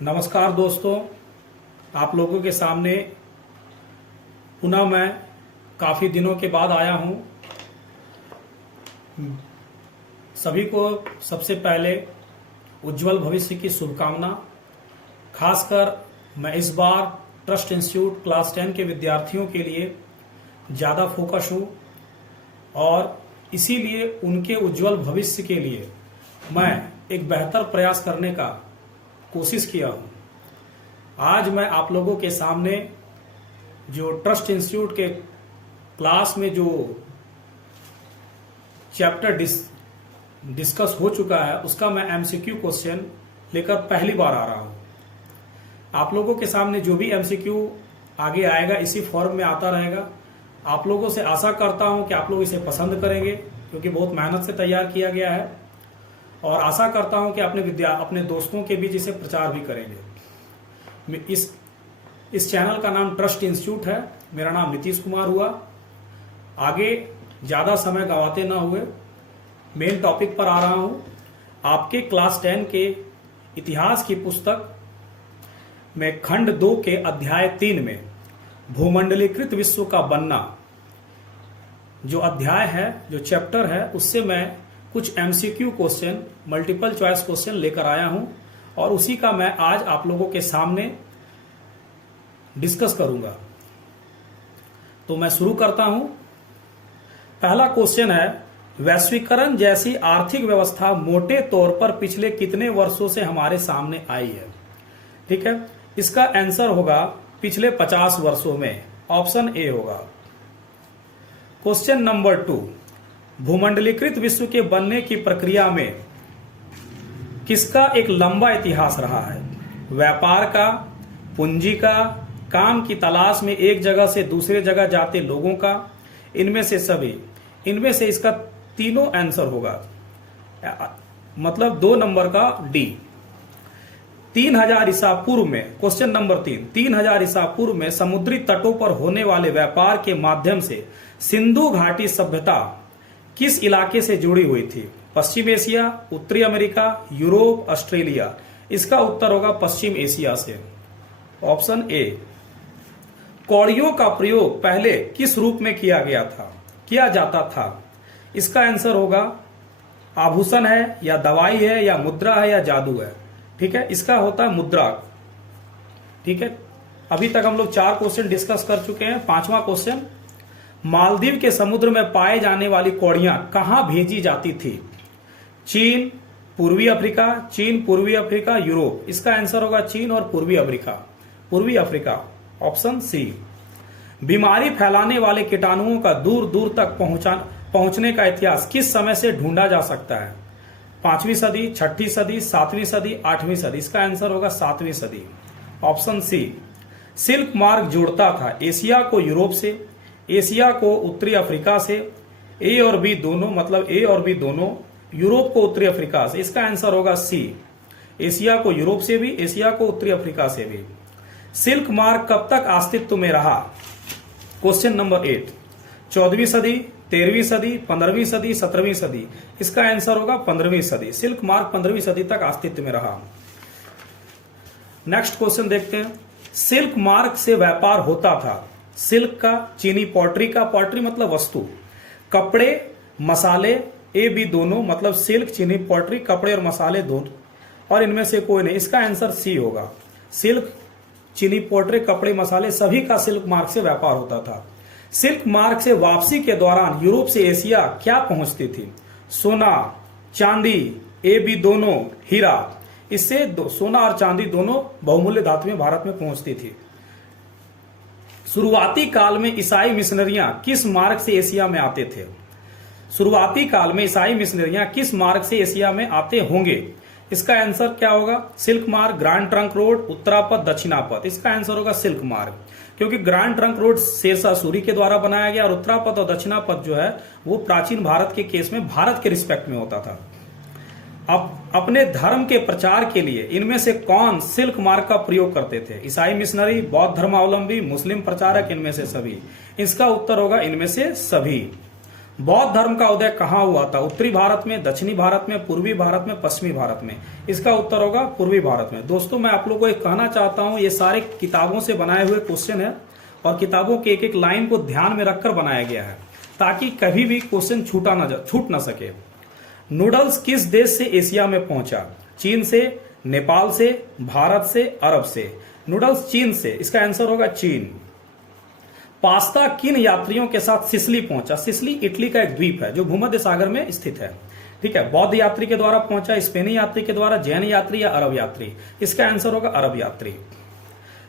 नमस्कार दोस्तों, आप लोगों के सामने पुनः मैं काफ़ी दिनों के बाद आया हूं। सभी को सबसे पहले उज्जवल भविष्य की शुभकामना। खासकर मैं इस बार ट्रस्ट इंस्टीट्यूट क्लास 10 के विद्यार्थियों के लिए ज़्यादा फोकस हूं और इसीलिए उनके उज्जवल भविष्य के लिए मैं एक बेहतर प्रयास करने का कोशिश किया हूं। आज मैं आप लोगों के सामने जो ट्रस्ट इंस्टीट्यूट के क्लास में जो चैप्टर डिस्कस हो चुका है उसका मैं एमसीक्यू क्वेश्चन लेकर पहली बार आ रहा हूं। आप लोगों के सामने जो भी एमसीक्यू आगे आएगा इसी फॉर्म में आता रहेगा। आप लोगों से आशा करता हूं कि आप लोग इसे पसंद करेंगे क्योंकि बहुत मेहनत से तैयार किया गया है और आशा करता हूं कि अपने दोस्तों के बीच इसे प्रचार भी करेंगे। इस चैनल का नाम ट्रस्ट इंस्टीट्यूट है। मेरा नाम नीतीश कुमार हुआ। आगे ज़्यादा समय गंवाते ना हुए मेन टॉपिक पर आ रहा हूं। आपके क्लास 10 के इतिहास की पुस्तक में खंड 2 के अध्याय 3 में भूमंडलीकृत विश्व का बनना जो अध्याय है, जो चैप्टर है, उससे मैं कुछ MCQ question, multiple choice question लेकर आया हूं और उसी का मैं आज आप लोगों के सामने डिस्कस करूंगा। तो मैं शुरू करता हूं। पहला क्वेश्चन है, वैश्वीकरण जैसी आर्थिक व्यवस्था मोटे तौर पर पिछले कितने वर्षों से हमारे सामने आई है? ठीक है, इसका आंसर होगा पिछले 50 वर्षों में। ऑप्शन ए होगा। क्वेश्चन नंबर 2, भूमंडलीकृत विश्व के बनने की प्रक्रिया में किसका एक लंबा इतिहास रहा है? व्यापार का, पूंजी का, काम की तलाश में एक जगह से दूसरे जगह जाते लोगों का, इनमें से सभी। इनमें से इसका तीनों आंसर होगा, मतलब 2 नंबर का डी। 3000 ईसा पूर्व में, क्वेश्चन नंबर 3, 3000 ईसा पूर्व में समुद्री तटों पर होने वाले व्यापार के माध्यम से सिंधु घाटी सभ्यता किस इलाके से जुड़ी हुई थी? पश्चिम एशिया, उत्तरी अमेरिका, यूरोप, ऑस्ट्रेलिया। इसका उत्तर होगा पश्चिम एशिया से। Option A. कौड़ियों का प्रयोग पहले किस रूप में किया जाता था? इसका आंसर होगा आभूषण है या दवाई है या मुद्रा है या जादू है। ठीक है, इसका होता है मुद्रा। ठीक है, अभी तक हम लोग 4 क्वेश्चन डिस्कस कर चुके हैं। 5वां क्वेश्चन, मालदीव के समुद्र में पाए जाने वाली कौड़ियां कहां भेजी जाती थी? चीन, पूर्वी अफ्रीका, यूरोप। इसका आंसर होगा चीन और पूर्वी अफ्रीका। Option C. बीमारी फैलाने वाले कीटाणुओं का दूर दूर तक पहुंचने का इतिहास किस समय से ढूंढा जा सकता है? 5वीं सदी, 6ठी सदी, 7वीं सदी, 8वीं सदी। इसका आंसर होगा 7वीं सदी। Option C. सिल्क मार्ग जोड़ता था एशिया को यूरोप से, एशिया को उत्तरी अफ्रीका से। ए और बी दोनों, मतलब ए और बी दोनों, यूरोप को उत्तरी अफ्रीका से। इसका आंसर होगा सी। एशिया को यूरोप से भी, एशिया को उत्तरी अफ्रीका से भी। सिल्क मार्ग कब तक अस्तित्व में रहा? क्वेश्चन नंबर 8, 14वीं सदी, 13वीं सदी, 15वीं सदी, 17वीं सदी। इसका आंसर होगा 15वीं सदी। सिल्क मार्ग 15वीं सदी तक अस्तित्व में रहा। नेक्स्ट क्वेश्चन देखते हैं। सिल्क मार्ग से व्यापार होता था सिल्क का, चीनी पॉटरी का, पॉटरी मतलब वस्तु, कपड़े, मसाले, ए बी दोनों, मतलब सिल्क, चीनी पॉटरी, कपड़े और मसाले दोनों, और इनमें से कोई नहीं। इसका आंसर सी होगा। सिल्क, चीनी पॉटरी, कपड़े, मसाले सभी का सिल्क मार्ग से व्यापार होता था। सिल्क मार्ग से वापसी के दौरान यूरोप से एशिया क्या पहुंचती थी? सोना, चांदी, ए बी दोनों, हीरा। इससे सोना और चांदी दोनों बहुमूल्य धातुएं भारत में पहुंचती थी। शुरुआती काल में ईसाई मिशनरियां किस मार्ग से एशिया में आते थे? शुरुआती काल में ईसाई मिशनरियां किस मार्ग से एशिया में आते होंगे? इसका आंसर क्या होगा? सिल्क मार्ग, grand trunk road, Uttarapath, Dakshinapath. इसका आंसर होगा सिल्क मार्ग, क्योंकि grand trunk road Sher Shah Suri के द्वारा बनाया गया और उत्तरापथ और दक्षिणापथ जो है वो प्राचीन भारत के केस में भारत के रिस्पेक्ट में होता था। अब अपने धर्म के प्रचार के लिए इनमें से कौन सिल्क मार्ग का प्रयोग करते थे? ईसाई मिशनरी, बौद्ध धर्मावलंबी, मुस्लिम प्रचारक, इनमें से सभी। इसका उत्तर होगा इनमें से सभी। बौद्ध धर्म का उदय कहाँ हुआ था? उत्तरी भारत में, दक्षिणी भारत में, पूर्वी भारत में, पश्चिमी भारत में? इसका उत्तर होगा पूर्वी भारत में। दोस्तों मैं आप लोगों को एक कहना चाहता हूं, ये सारे किताबों से बनाए हुए क्वेश्चन है और किताबों के एक एक लाइन को ध्यान में रखकर बनाया गया है ताकि कभी भी क्वेश्चन छूट ना सके। नूडल्स किस देश से एशिया में पहुंचा? चीन से, नेपाल से, भारत से, अरब से? नूडल्स चीन से, इसका आंसर होगा चीन। पास्ता किन यात्रियों के साथ सिसिली पहुंचा? सिसिली इटली का एक द्वीप है जो भूमध्य सागर में स्थित है। ठीक है, बौद्ध यात्री के द्वारा पहुंचा, स्पेनी यात्री के द्वारा, जैन यात्री या अरब यात्री? इसका आंसर होगा अरब यात्री।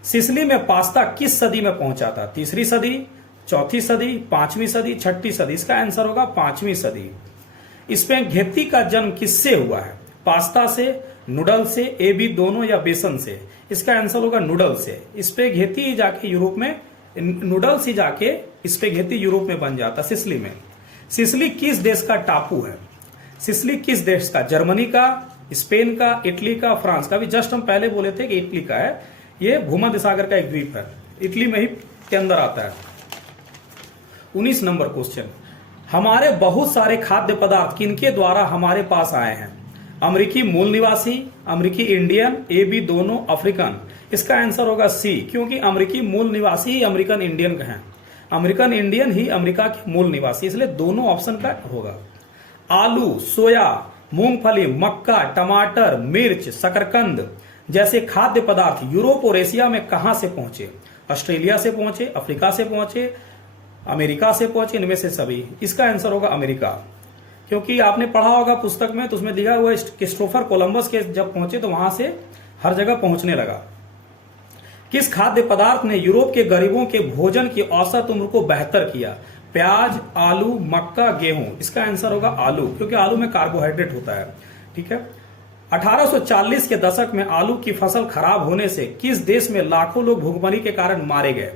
सिसिली में पास्ता किस सदी में पहुंचा था? तीसरी सदी, चौथी सदी, पांचवी सदी, छठी सदी? इसका आंसर होगा पांचवी सदी। स्पैघेटी का जन्म किससे हुआ है? पास्ता से, नूडल से, ए बी दोनों या बेसन से? इसका आंसर होगा नूडल से। स्पैघेटी जाके यूरोप में, नूडल्स ही जाके स्पैघेटी यूरोप में बन जाता सिसिली में। सिसिली किस देश का टापू है? सिसिली किस देश का? जर्मनी का, स्पेन का, इटली का, फ्रांस का? अभी जस्ट हम पहले बोले थे कि इटली का है। ये भूमध्य सागर का एक द्वीप है, इटली में ही के अंदर आता है। 19 नंबर क्वेश्चन, हमारे बहुत सारे खाद्य पदार्थ किनके द्वारा हमारे पास आए हैं? अमेरिकी मूल निवासी, अमेरिकी इंडियन, ए बी दोनों, अफ्रीकन? इसका आंसर होगा सी, क्योंकि अमेरिकी मूल निवासी ही अमेरिकन इंडियन का है, अमेरिकन इंडियन ही अमेरिका के मूल निवासी, इसलिए दोनों ऑप्शन का होगा। आलू, सोया, मूंगफली, मक्का, टमाटर, मिर्च, शकरकंद जैसे खाद्य पदार्थ यूरोप और एशिया में कहां से पहुंचे? ऑस्ट्रेलिया से पहुंचे, अफ्रीका से पहुंचे, अमेरिका से पहुंचे, इनमें से सभी? इसका आंसर होगा अमेरिका, क्योंकि आपने पढ़ा होगा पुस्तक में, तो उसमें दिया हुआ क्रिस्टोफर कोलंबस के जब पहुंचे तो वहां से हर जगह पहुंचने लगा। किस खाद्य पदार्थ ने यूरोप के गरीबों के भोजन की औसत उम्र को बेहतर किया? प्याज, आलू, मक्का, गेहूं? इसका आंसर होगा आलू, क्योंकि आलू में कार्बोहाइड्रेट होता है। ठीक है, 1840 के दशक में आलू की फसल खराब होने से किस देश में लाखों लोग भूखमरी के कारण मारे गए?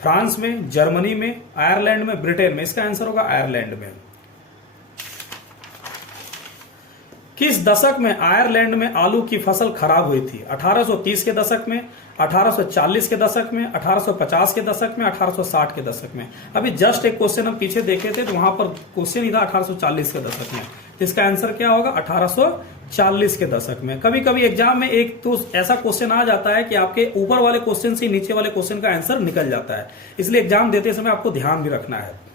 फ्रांस में, जर्मनी में, आयरलैंड में, ब्रिटेन में? इसका आंसर होगा आयरलैंड में। किस दशक में आयरलैंड में आलू की फसल खराब हुई थी? 1830 के दशक में, 1840 के दशक में, 1850 के दशक में, 1860 के दशक में? अभी जस्ट एक क्वेश्चन हम पीछे देखे थे तो वहां पर क्वेश्चन ही था 1840 के दशक में, तो इसका आंसर क्या होगा? 1840 के दशक में। कभी कभी एग्जाम में एक तो ऐसा क्वेश्चन आ जाता है कि आपके ऊपर वाले क्वेश्चन से नीचे वाले क्वेश्चन का आंसर निकल जाता है, इसलिए एग्जाम देते समय आपको ध्यान भी रखना है।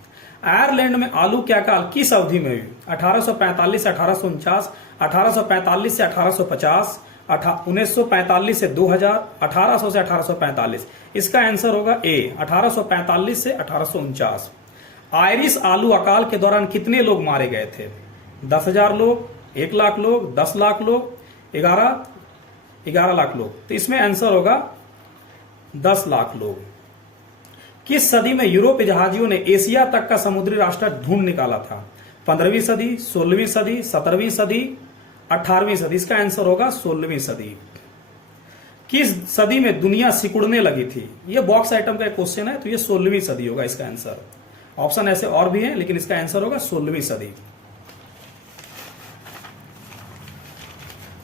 आयरलैंड में आलू क्या काल किस अवधि में हुई? 1845 से 1849, 1845 से 1850, 1945 से 2000, 1800 से 1845? इसका आंसर होगा ए, 1845 से 1849। आयरिश आलू अकाल के दौरान कितने लोग मारे गए थे? 10,000 लोग, 1 लाख लोग, 10 लाख लोग, 11 लाख लोग? तो इसमें आंसर होगा 10 लाख लोग। किस सदी में यूरोपीय जहाजियों ने एशिया तक का समुद्री रास्ता ढूंढ निकाला था? 15वीं सदी, 16वीं सदी, 17वीं सदी, 18वीं सदी? इसका आंसर होगा 16वीं सदी। किस सदी में दुनिया सिकुड़ने लगी थी? ये बॉक्स आइटम का एक क्वेश्चन है, तो ये 16वीं सदी होगा इसका आंसर। ऑप्शन ऐसे और भी हैं, लेकिन इसका आंसर होगा 16वीं सदी।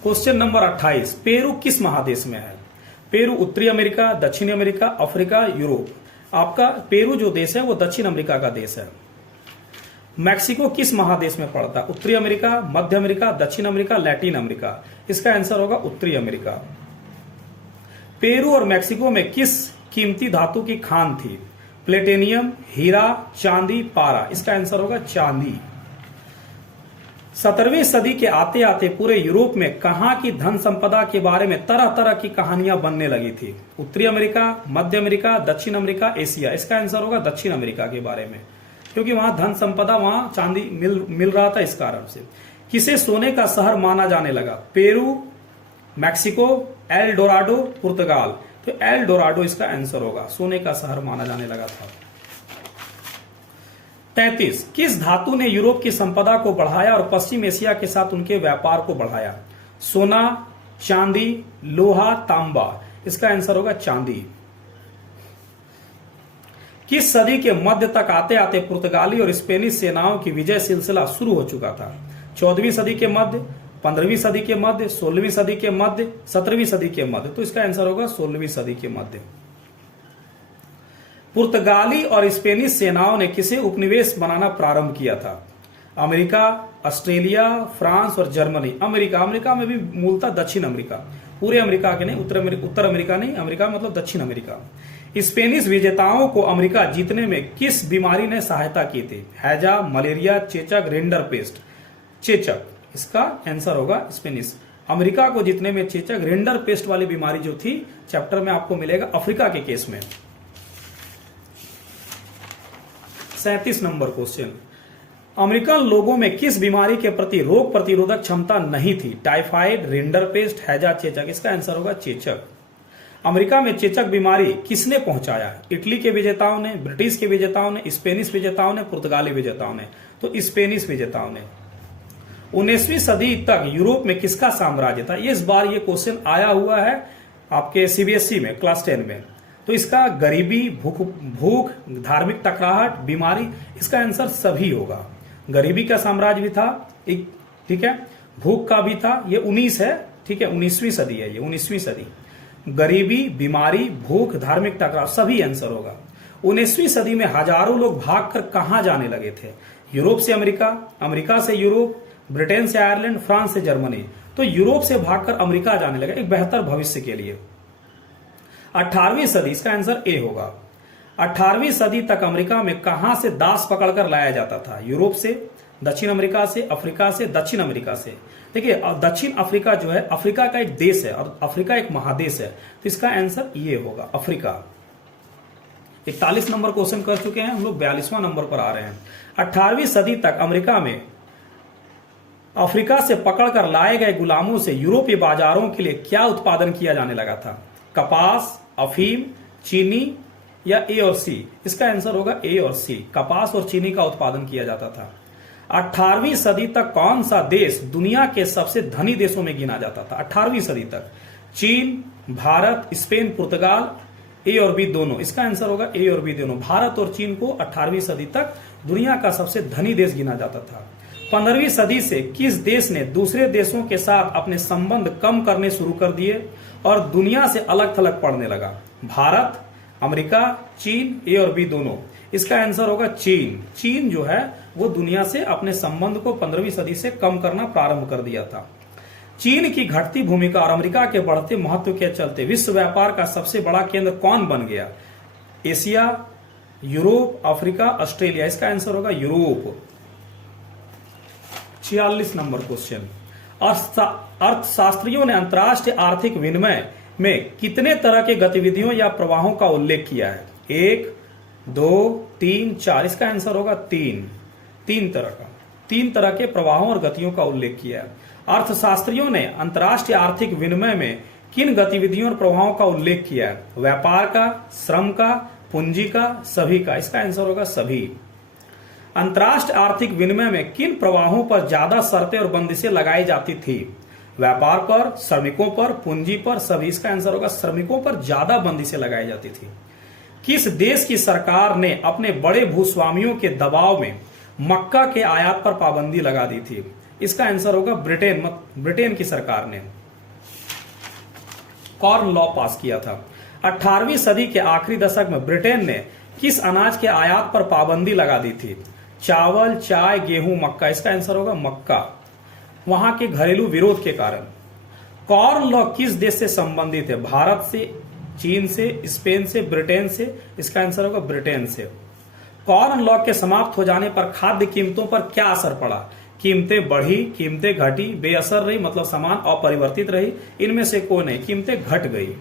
क्वेश्चन नंबर 28, पेरू किस महादेश में है? पेरू उत्तरी अमेरिका, दक्षिणी अमेरिका, अफ्रीका, यूरोप? आपका पेरू जो देश है वो दक्षिण अमेरिका का देश है। मैक्सिको किस महादेश में पड़ता है? उत्तरी अमेरिका, मध्य अमेरिका, दक्षिण अमेरिका, लैटिन अमेरिका? इसका आंसर होगा उत्तरी अमेरिका। पेरू और मैक्सिको में किस कीमती धातु की खान थी? प्लेटिनियम, हीरा, चांदी, पारा? इसका आंसर होगा चांदी। 17वीं सदी के आते आते पूरे यूरोप में कहां की धन संपदा के बारे में तरह तरह की कहानियां बनने लगी थी? उत्तरी अमेरिका, मध्य अमेरिका, दक्षिण अमेरिका, एशिया? इसका आंसर होगा दक्षिण अमेरिका के बारे में, क्योंकि वहां धन संपदा, वहां चांदी मिल रहा था, इस कारण से। किसे सोने का शहर माना जाने लगा? पेरू, मैक्सिको, एल डोराडो, पुर्तगाल? तो एल डोराडो इसका आंसर होगा, सोने का शहर माना जाने लगा था। 33, किस धातु ने यूरोप की संपदा को बढ़ाया और पश्चिम एशिया के साथ उनके व्यापार को बढ़ाया? सोना, चांदी, लोहा, तांबा? इसका आंसर होगा चांदी। किस सदी के मध्य तक आते आते पुर्तगाली और स्पेनिश सेनाओं की विजय सिलसिला शुरू हो चुका था? 14वीं सदी के मध्य, 15वीं सदी के मध्य, 16वीं सदी के मध्य, 17वीं सदी के मध्य? तो इसका आंसर होगा 16वीं सदी के मध्य। पुर्तगाली और स्पेनिश सेनाओं ने किसे उपनिवेश बनाना प्रारंभ किया था? अमेरिका, ऑस्ट्रेलिया, फ्रांस और जर्मनी। अमेरिका में भी मूलतः दक्षिण अमेरिका, पूरे अमेरिका के नहीं, उत्तर अमेरिका नहीं, अमेरिका मतलब दक्षिण अमेरिका। स्पेनिश विजेताओं को अमेरिका जीतने में किस बीमारी ने सहायता की थी? हैजा, मलेरिया, चेचक, रिंडरपेस्ट। चेचक इसका आंसर होगा स्पेनिश। अमेरिका को जीतने में चेचक, रिंडरपेस्ट वाली बीमारी जो थी, चैप्टर में आपको मिलेगा अफ्रीका के केस में। 37 नंबर क्वेश्चन, अमेरिकन लोगों में किस बीमारी के प्रति रोग प्रतिरोधक क्षमता नहीं थी? टाइफाइड, रिंडरपेस्ट, हैजा, चेचक। इसका आंसर होगा चेचक। अमेरिका में चेचक बीमारी किसने पहुंचाया? इटली के विजेताओं ने, ब्रिटिश के विजेताओं ने, स्पेनिश विजेताओं ने, पुर्तगाली विजेताओं ने। तो स्पेनिश विजेताओं ने। 19वीं सदी तक यूरोप में किसका साम्राज्य था? इस बार ये क्वेश्चन आया हुआ है आपके सीबीएसई में क्लास 10 में। तो इसका गरीबी, भूख, धार्मिक टकराहट, बीमारी, इसका आंसर सभी होगा। गरीबी का साम्राज्य भी था, ठीक है, भूख का भी था, ये 19 है, ठीक है, 19वीं सदी है ये, 19वीं सदी। गरीबी, बीमारी, भूख, धार्मिक टकराव, सभी आंसर होगा। 19वीं सदी में हजारों लोग भागकर कहां जाने लगे थे? यूरोप से अमेरिका, अमेरिका से यूरोप, ब्रिटेन से आयरलैंड, फ्रांस से जर्मनी। तो यूरोप से भागकर अमेरिका जाने लगे एक बेहतर भविष्य के लिए। 18वीं सदी, इसका आंसर ए होगा। 18वीं सदी तक अमेरिका में कहां से दास पकड़कर लाया जाता था? यूरोप से, दक्षिण अमेरिका से, अफ्रीका से, दक्षिण अमेरिका से। देखिए दक्षिण अफ्रीका जो है अफ्रीका का एक देश है और अफ्रीका एक महादेश है, तो इसका आंसर ये होगा अफ्रीका। 41 नंबर क्वेश्चन कर चुके हैं हम लोग, 42वां नंबर पर आ रहे हैं। 18वीं सदी तक अमेरिका में अफ्रीका से पकड़कर लाए गए गुलामों से यूरोपीय बाजारों के लिए क्या उत्पादन किया जाने लगा था? कपास, अफीम, चीनी या ए और सी? इसका आंसर होगा ए और सी, कपास और चीनी का उत्पादन किया जाता था। 18वीं सदी तक कौन सा देश दुनिया के सबसे धनी देशों में गिना जाता था? 18वीं सदी तक चीन, भारत, स्पेन, पुर्तगाल, ए और बी दोनों। इसका आंसर होगा ए और बी दोनों। भारत और चीन को 18वीं सदी तक दुनिया का सबसे धनी देश गिना जाता था। 15वीं सदी से किस देश ने दूसरे देशों के साथ अपने संबंध कम करने शुरू कर दिए और दुनिया से अलग थलग पड़ने लगा? भारत, अमेरिका, चीन, ए और बी दोनों। इसका आंसर होगा चीन। चीन जो है वो दुनिया से अपने संबंध को 15वीं सदी से कम करना प्रारंभ कर दिया था। चीन की घटती भूमिका और अमेरिका के बढ़ते महत्व के चलते विश्व व्यापार का सबसे बड़ा केंद्र कौन बन गया? Asia, Europe, Africa, Australia. इसका आंसर होगा यूरोप। 46 नंबर क्वेश्चन, अर्थशास्त्रियों ने अंतर्राष्ट्रीय आर्थिक विनिमय में कितने तरह के गतिविधियों या प्रवाहों का उल्लेख किया है? 1, 2, 3, 4। इसका आंसर होगा 3 तरह के प्रवाहों और गतियों का उल्लेख किया है। अर्थशास्त्रियों ने अंतर्राष्ट्रीय आर्थिक विनिमय में किन गतिविधियों और प्रवाहों का उल्लेख किया है? व्यापार का, श्रम का, पूंजी का, सभी का। इसका आंसर होगा सभी। अंतर्राष्ट्रीय आर्थिक विनिमय में किन प्रवाहों पर ज्यादा शर्तें और बंदिशें लगाई जाती थी? व्यापार पर, श्रमिकों पर, पूंजी पर, सभी। इसका आंसर होगा श्रमिकों पर ज्यादा बंदिशें लगाई जाती थी। किस देश की सरकार ने अपने बड़े भूस्वामियों के दबाव में मक्का के आयात पर पाबंदी लगा दी थी? इसका आंसर होगा ब्रिटेन की सरकार ने कॉर्न लॉ पास किया था। 18वीं सदी के आखिरी दशक में ब्रिटेन ने किस अनाज के आयात पर पाबंदी लगा दी थी? चावल, चाय, गेहूं, मक्का। इसका आंसर होगा मक्का, वहां के घरेलू विरोध के कारण। कॉर्न लॉ किस देश से संबंधित है? भारत से, चीन से, स्पेन से, ब्रिटेन से। इसका आंसर होगा ब्रिटेन से। कॉर्न लॉ के समाप्त हो जाने पर खाद्य कीमतों पर क्या असर पड़ा? कीमतें बढ़ी, कीमतें घटी, बेअसर रही, मतलब समान अपरिवर्तित रही, इनमें से कोई नहीं, कीमतें घट गई।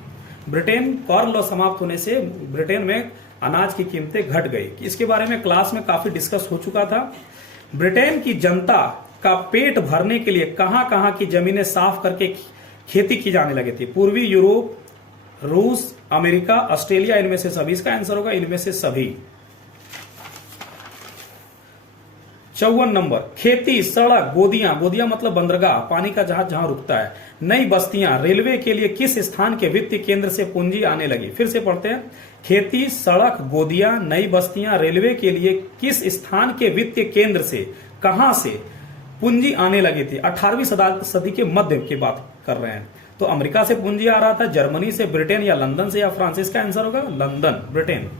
कॉर्न लॉ समाप्त होने से ब्रिटेन में अनाज की कीमतें घट गई। इसके बारे में क्लास में काफी डिस्कस हो चुका था। ब्रिटेन की जनता का पेट भरने के लिए कहां कहां की जमीनें साफ करके खेती की जाने लगी थी? पूर्वी यूरोप, रूस, अमेरिका, ऑस्ट्रेलिया, इनमें से सभी। इसका आंसर होगा इनमें से सभी। 54 नंबर, खेती, सड़क, गोदियां मतलब बंदरगाह, पानी का जहाज जहां रुकता है, नई बस्तियां, रेलवे के लिए किस स्थान के वित्तीय केंद्र से पूंजी आने लगी? फिर से पढ़ते हैं, खेती, सड़क, गोदियां, नई बस्तियां, रेलवे के लिए किस स्थान के वित्तीय केंद्र से, कहां से पूंजी आने लगी थी? 18वीं सदी के मध्य की बात कर रहे हैं। तो अमेरिका से पूंजी आ रहा था, जर्मनी से, ब्रिटेन या लंदन से या फ्रांस? इसका आंसर होगा लंदन, ब्रिटेन।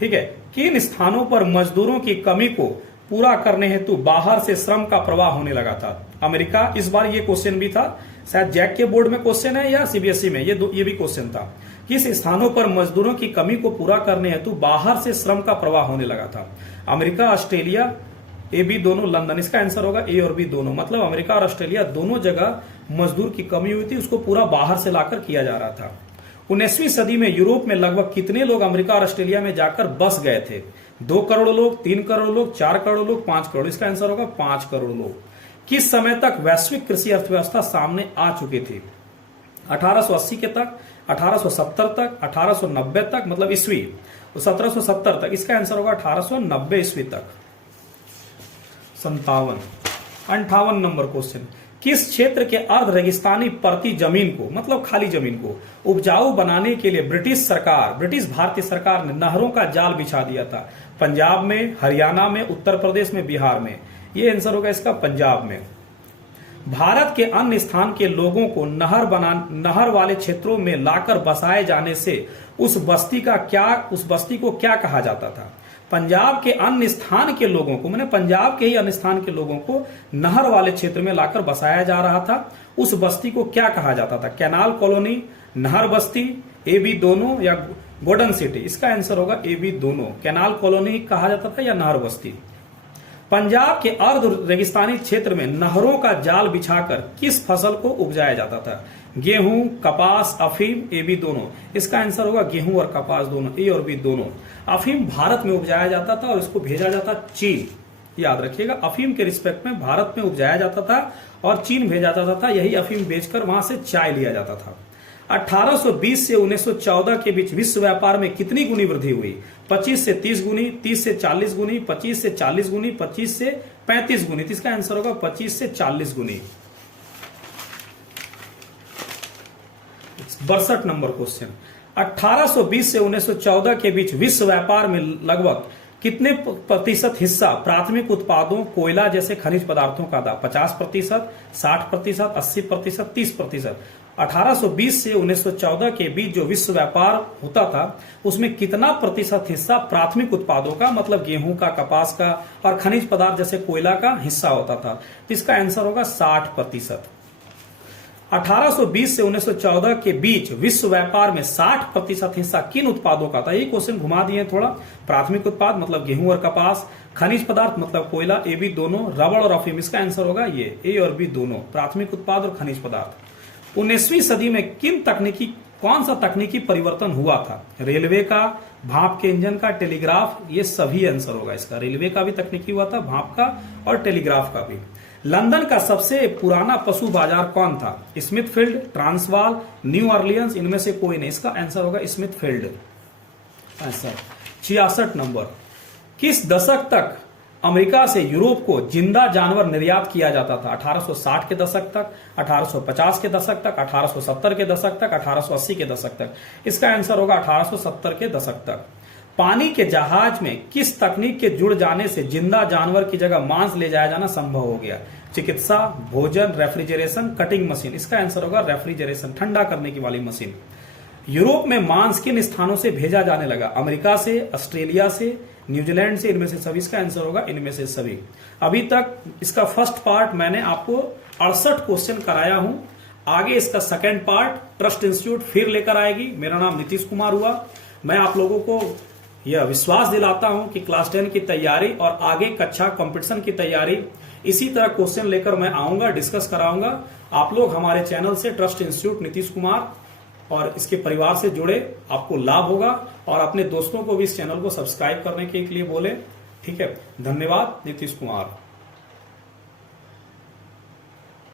ठीक है, किन स्थानों पर मजदूरों की कमी को पूरा करने हेतु बाहर से श्रम का प्रवाह होने लगा था? अमेरिका, इस बार ये क्वेश्चन भी था, शायद जैक के बोर्ड में क्वेश्चन है या सीबीएसई में, ये भी क्वेश्चन था। किस स्थानों पर मजदूरों की कमी को पूरा करने हेतु बाहर से श्रम का प्रवाह होने लगा था? अमेरिका, ऑस्ट्रेलिया, ए बी दोनों, लंदन। इसका आंसर होगा ए और बी दोनों। मतलब अमेरिका और ऑस्ट्रेलिया दोनों जगह मजदूर की कमी हुई थी, उसको पूरा बाहर से लाकर किया जा रहा था। 19वीं सदी में यूरोप में लगभग कितने लोग अमेरिका और ऑस्ट्रेलिया में जाकर बस गए थे? 2 करोड़ लोग, 3 करोड़ लोग, 4 करोड़ लोग, 5 करोड़। इसका आंसर होगा 5 करोड़ लोग। किस समय तक वैश्विक कृषि अर्थव्यवस्था सामने आ चुकी थी? 1880 के तक, 1870 तक, 1890 तक, मतलब ईस्वी, 1770 तक। इसका आंसर होगा 1890 ईस्वी तक। 58 नंबर क्वेश्चन, किस क्षेत्र के अर्ध रेगिस्तानी परती जमीन को, मतलब खाली जमीन को, उपजाऊ बनाने के लिए ब्रिटिश भारतीय सरकार ने नहरों का जाल बिछा दिया था? पंजाब में, हरियाणा में, उत्तर प्रदेश में, बिहार में। ये आंसर होगा इसका पंजाब में। भारत के अन्य स्थान के लोगों को नहर वाले क्षेत्रों में लाकर बसाए जाने से उस बस्ती को क्या कहा जाता था? पंजाब के अन्य स्थान के लोगों को, मैंने पंजाब के ही अन्य स्थान के लोगों को नहर वाले क्षेत्र में लाकर बसाया जा रहा था, उस बस्ती को क्या कहा जाता था? कैनाल कॉलोनी, नहर बस्ती, ए बी दोनों, या गोल्डन सिटी। इसका आंसर होगा ए बी दोनों। कैनाल कॉलोनी कहा जाता था या नहर बस्ती। पंजाब के अर्ध रेगिस्तानी क्षेत्र में नहरों का जाल बिछाकर किस फसल को उपजाया जाता था? गेहूं, कपास, अफीम, ए बी दोनों। इसका आंसर होगा गेहूं और कपास दोनों, ए और बी दोनों। अफीम भारत में उपजाया जाता था और इसको भेजा जाता चीन। याद रखिएगा, अफीम के रिस्पेक्ट में भारत में उपजाया जाता था और चीन भेजा जाता था। यही अफीम बेचकर वहां से चाय लिया जाता था। 1820 से 1914 के बीच विश्व व्यापार में कितनी गुनी वृद्धि हुई? 25 से 30 गुनी, 30 से 40 गुनी, 25 से 40 गुनी, 25 से 35 गुनी। इसका आंसर होगा 25 से 40 गुनी। 62 नंबर क्वेश्चन, 1820 से 1914 के बीच विश्व व्यापार में लगभग कितने प्रतिशत हिस्सा प्राथमिक उत्पादों, कोयला जैसे खनिज पदार्थों का था? 50%, 60%, 80%, 30%। 1820 से 1914 के बीच जो विश्व व्यापार होता था उसमें कितना प्रतिशत हिस्सा प्राथमिक उत्पादों का, मतलब गेहूं का, कपास का और खनिज पदार्थ जैसे कोयला का हिस्सा होता था? तो इसका आंसर होगा 60%। 1820 से 1914 के बीच विश्व व्यापार में 60% हिस्सा किन उत्पादों का था? ये क्वेश्चन घुमा दिए थोड़ा। प्राथमिक उत्पाद मतलब गेहूं और कपास, खनिज पदार्थ मतलब कोयला, ए बी दोनों, रबड़ और अफीम। इसका आंसर होगा ये ए और बी दोनों, प्राथमिक उत्पाद और खनिज पदार्थ। 19वीं सदी में कौन सा तकनीकी परिवर्तन हुआ था? रेलवे का, भाप के इंजन का, टेलीग्राफ, ये सभी आंसर होगा इसका। रेलवे का भी तकनीकी हुआ था, भाप का और टेलीग्राफ का भी। लंदन का सबसे पुराना पशु बाजार कौन था? स्मिथफील्ड, ट्रांसवाल, न्यू ऑरलियंस, इनमें से कोई नहीं। इसका आंसर होगा स्मिथफील्ड। आंसर 66 नंबर, किस दशक तक अमेरिका से यूरोप को जिंदा जानवर निर्यात किया जाता था? 1860 के दशक तक, 1850 के दशक तक, 1870 के दशक तक, 1880 के दशक तक। इसका आंसर होगा 1870 के दशक तक। पानी के जहाज में किस तकनीक के जुड़ जाने से जिंदा जानवर की जगह मांस ले जाया जाना संभव हो गया? चिकित्सा, भोजन, रेफ्रिजरेशन, कटिंग मशीन। इसका आंसर होगा रेफ्रिजरेशन, ठंडा करने की वाली मशीन। यूरोप में मांस किन स्थानों से भेजा जाने लगा? अमेरिका से, ऑस्ट्रेलिया से, न्यूजीलैंड से, इनमें से सभी। इसका आंसर होगा इनमें से सभी। अभी तक इसका फर्स्ट पार्ट मैंने आपको 68 क्वेश्चन कराया हूं। आगे इसका सेकंड पार्ट ट्रस्ट इंस्टीट्यूट फिर लेकर आएगी। मेरा नाम नीतीश कुमार हुआ। मैं आप लोगों को यह विश्वास दिलाता हूं कि क्लास 10 की तैयारी और आगे कक्षा कंपटीशन की तैयारी इसी तरह क्वेश्चन लेकर मैं आऊंगा, डिस्कस कराऊंगा। आप लोग हमारे चैनल से ट्रस्ट इंस्टीट्यूट नीतीश कुमार और इसके परिवार से जुड़े, आपको लाभ होगा। और अपने दोस्तों को भी इस चैनल को सब्सक्राइब करने के लिए बोले। ठीक है, धन्यवाद। नीतीश कुमार।